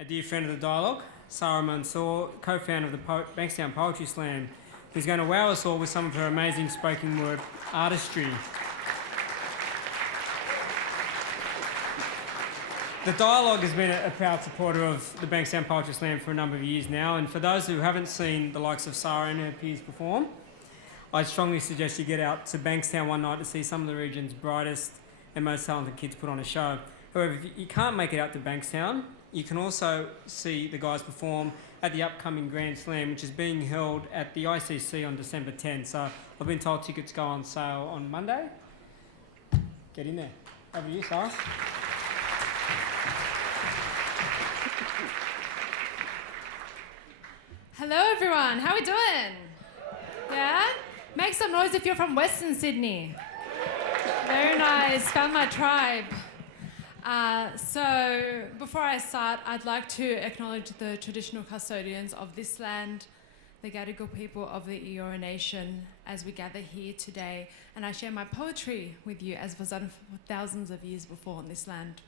a dear friend of the dialogue, Sarah Mansour, co-founder of the Bankstown Poetry Slam, who's going to wow us all with some of her amazing spoken word artistry. The Dialogue has been a proud supporter of the Bankstown Poetry Slam for a number of years now, and for those who haven't seen the likes of Sarah and her peers perform, I strongly suggest you get out to Bankstown one night to see some of the region's brightest and most talented kids put on a show. However, if you can't make it out to Bankstown, you can also see the guys perform at the upcoming Grand Slam, which is being held at the ICC on December 10. So I've been told tickets go on sale on Monday. Get in there. Over to you, Sarah. Hello everyone, how are we doing? Yeah? Make some noise if you're from Western Sydney. Very nice, found my tribe. So before I start, I'd like to acknowledge the traditional custodians of this land, the Gadigal people of the Eora Nation, as we gather here today, and I share my poetry with you as was done for thousands of years before on this land.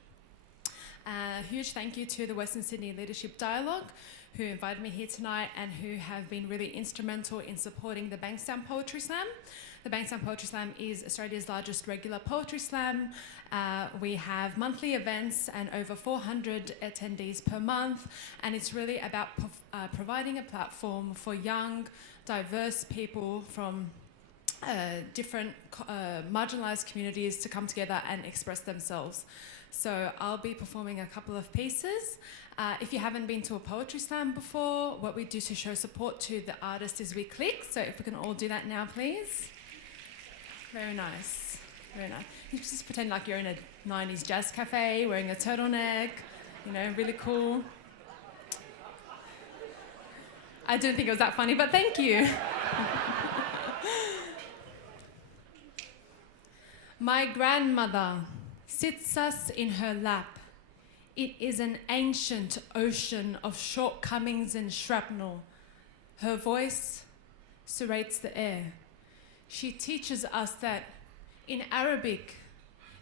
A huge thank you to the Western Sydney Leadership Dialogue, who invited me here tonight and who have been really instrumental in supporting the Bankstown Poetry Slam. The Bankstown Poetry Slam is Australia's largest regular poetry slam. We have monthly events and over 400 attendees per month, and it's really about providing a platform for young, diverse people from different marginalised communities to come together and express themselves. So I'll be performing a couple of pieces. If you haven't been to a poetry slam before, what we do to show support to the artist is we click. So if we can all do that now, please. Very nice. Very nice. You just pretend like you're in a 90s jazz cafe, wearing a turtleneck, you know, really cool. I didn't think it was that funny, but thank you. My grandmother sits us in her lap. It is an ancient ocean of shortcomings and shrapnel. Her voice serrates the air. She teaches us that in Arabic,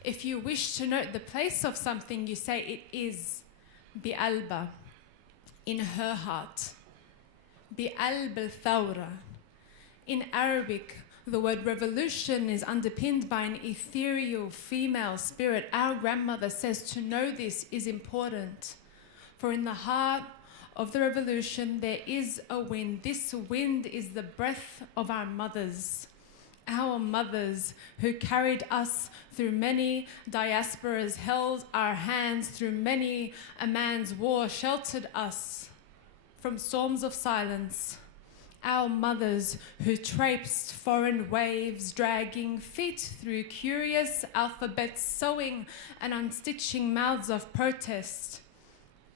if you wish to note the place of something, you say it is bi'alba, in her heart. Bi'alb al-thawra. In Arabic, the word revolution is underpinned by an ethereal female spirit. Our grandmother says to know this is important. For in the heart of the revolution, there is a wind. This wind is the breath of our mothers. Our mothers who carried us through many diasporas, held our hands through many a man's war, sheltered us from storms of silence. Our mothers who traipsed foreign waves, dragging feet through curious alphabets, sewing and unstitching mouths of protest.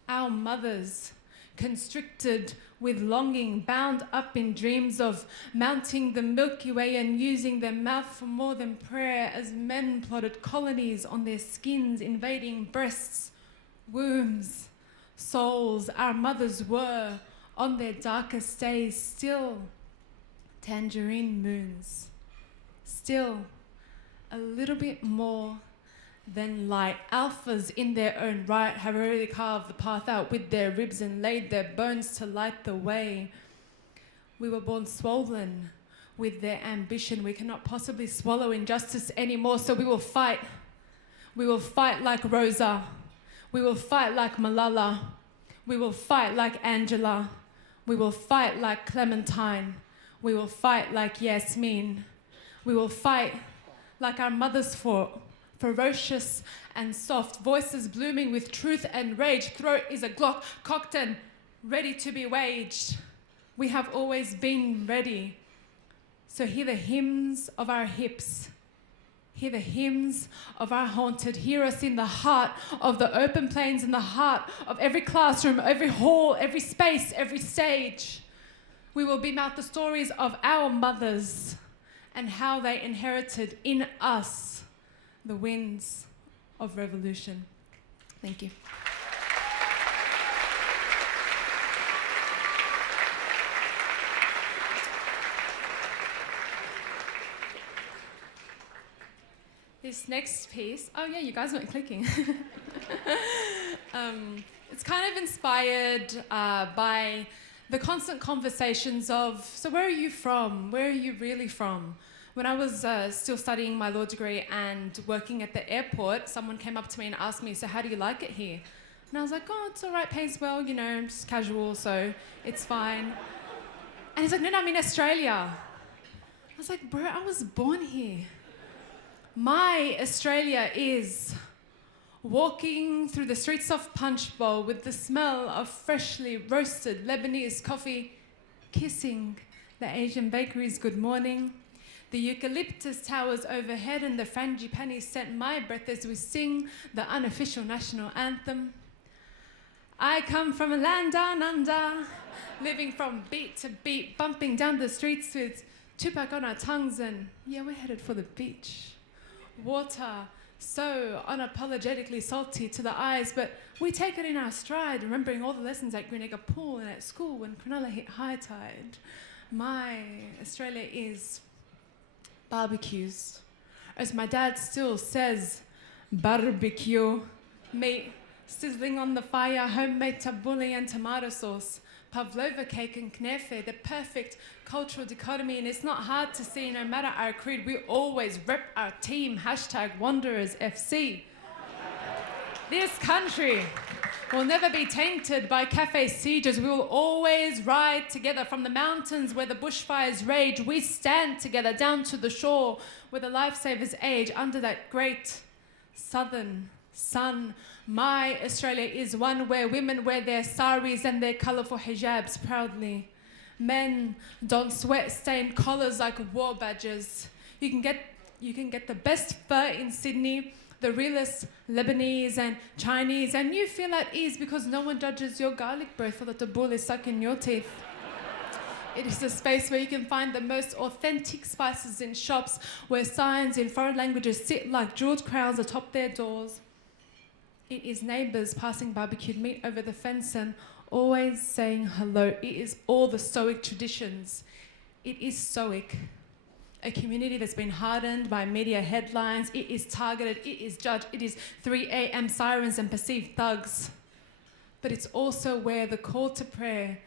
Our mothers constricted with longing, bound up in dreams of mounting the Milky Way and using their mouth for more than prayer as men plotted colonies on their skins, invading breasts, wombs, souls. Our mothers were, on their darkest days, still tangerine moons, still a little bit more than light. Alphas in their own right have already carved the path out with their ribs and laid their bones to light the way. We were born swollen with their ambition. We cannot possibly swallow injustice anymore, so we will fight. We will fight like Rosa. We will fight like Malala. We will fight like Angela. We will fight like Clementine. We will fight like Yasmin. We will fight like our mothers fought, ferocious and soft, voices blooming with truth and rage. Throat is a Glock, cocked and ready to be waged. We have always been ready. So hear the hymns of our hips. Hear the hymns of our haunted. Hear us in the heart of the open plains, in the heart of every classroom, every hall, every space, every stage. We will beam out the stories of our mothers and how they inherited in us the winds of revolution. Thank you. This next piece, oh yeah, you guys weren't clicking. It's It's kind of inspired by the constant conversations of, so where are you from? Where are you really from? When I was still studying my law degree and working at the airport, someone came up to me and asked me, so how do you like it here? And I was like, oh, it's all right, pays well, you know, just casual, so it's fine. And he's like, no, I'm in Australia. I was like, bro, I was born here. My Australia is walking through the streets of Punchbowl with the smell of freshly roasted Lebanese coffee, kissing the Asian bakeries good morning, the eucalyptus towers overhead and the frangipani scent my breath as we sing the unofficial national anthem. I come from a land down under, living from beat to beat, bumping down the streets with Tupac on our tongues and yeah, we're headed for the beach. Water, so unapologetically salty to the eyes, but we take it in our stride, remembering all the lessons at Greenacre Pool and at school when Cronulla hit high tide. My Australia is barbecues. As my dad still says, barbecue. Meat sizzling on the fire, homemade tabbouleh and tomato sauce, pavlova cake and knefe, the perfect cultural dichotomy, and it's not hard to see, no matter our creed, we always rep our team, #Wanderers FC. This country will never be tainted by cafe sieges. We will always ride together from the mountains where the bushfires rage. We stand together down to the shore where the lifesavers age under that great southern sun. My Australia is one where women wear their saris and their colourful hijabs proudly. Men don sweat stained collars like war badges. You can get the best fur in Sydney, the realest Lebanese and Chinese, and you feel at ease because no one judges your garlic breath or the tabbouleh stuck in your teeth. It is a space where you can find the most authentic spices in shops, where signs in foreign languages sit like jeweled crowns atop their doors. It is neighbours passing barbecued meat over the fence and always saying hello. It is all the stoic traditions. It is stoic. A community that's been hardened by media headlines. It is targeted. It is judged. It is 3 a.m. sirens and perceived thugs. But it's also where the call to prayer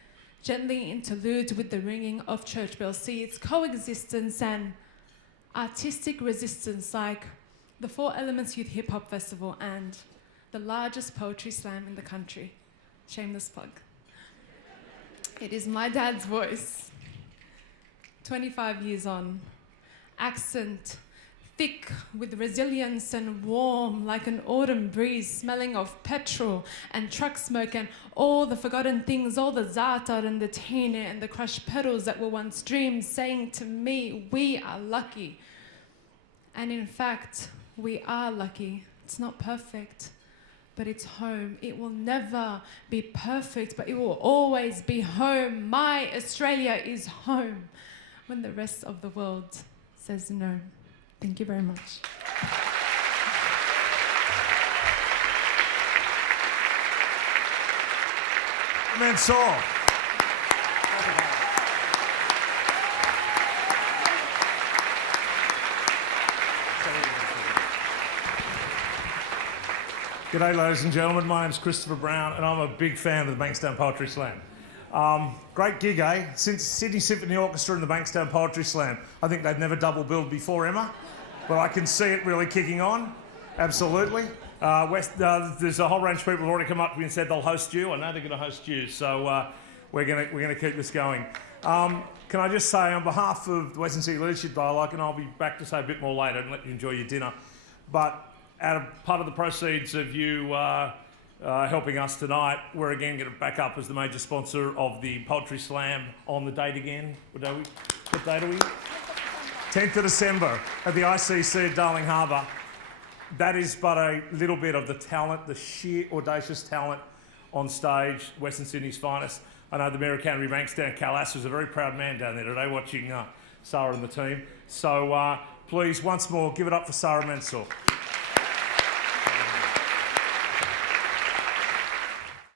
gently interludes with the ringing of church bells. See, it's coexistence and artistic resistance, like the Four Elements Youth Hip Hop Festival and the largest poetry slam in the country. Shameless plug. It is my dad's voice, 25 years on. Accent, thick with resilience and warm like an autumn breeze, smelling of petrol and truck smoke and all the forgotten things, all the za'atar and the tahine and the crushed petals that were once dreams, saying to me, we are lucky. And in fact, we are lucky. It's not perfect, but it's home. It will never be perfect, but it will always be home. My Australia is home when the rest of the world says no. Thank you very much. Mansour. G'day ladies and gentlemen, my name's Christopher Brown and I'm a big fan of the Bankstown Poetry Slam. Great gig, eh? Since Sydney Symphony Orchestra and the Bankstown Poetry Slam, I think they've never double billed before, Emma, but I can see it really kicking on, absolutely. There's a whole range of people who've already come up to me and said they'll host you. I know they're going to host you, so we're going to keep this going. Can I just say on behalf of the Western City Leadership Dialogue, and I'll be back to say a bit more later and let you enjoy your dinner, but out of part of the proceeds of you helping us tonight, we're again going to back up as the major sponsor of the Poetry Slam on the date again. What date are we? 10th of December at the ICC at Darling Harbour. That is but a little bit of the talent, the sheer audacious talent on stage, Western Sydney's finest. I know the Mayor of Canterbury Bankstown, Cal Ass, is a very proud man down there today watching Sarah and the team. So please, once more, give it up for Sarah Mansour.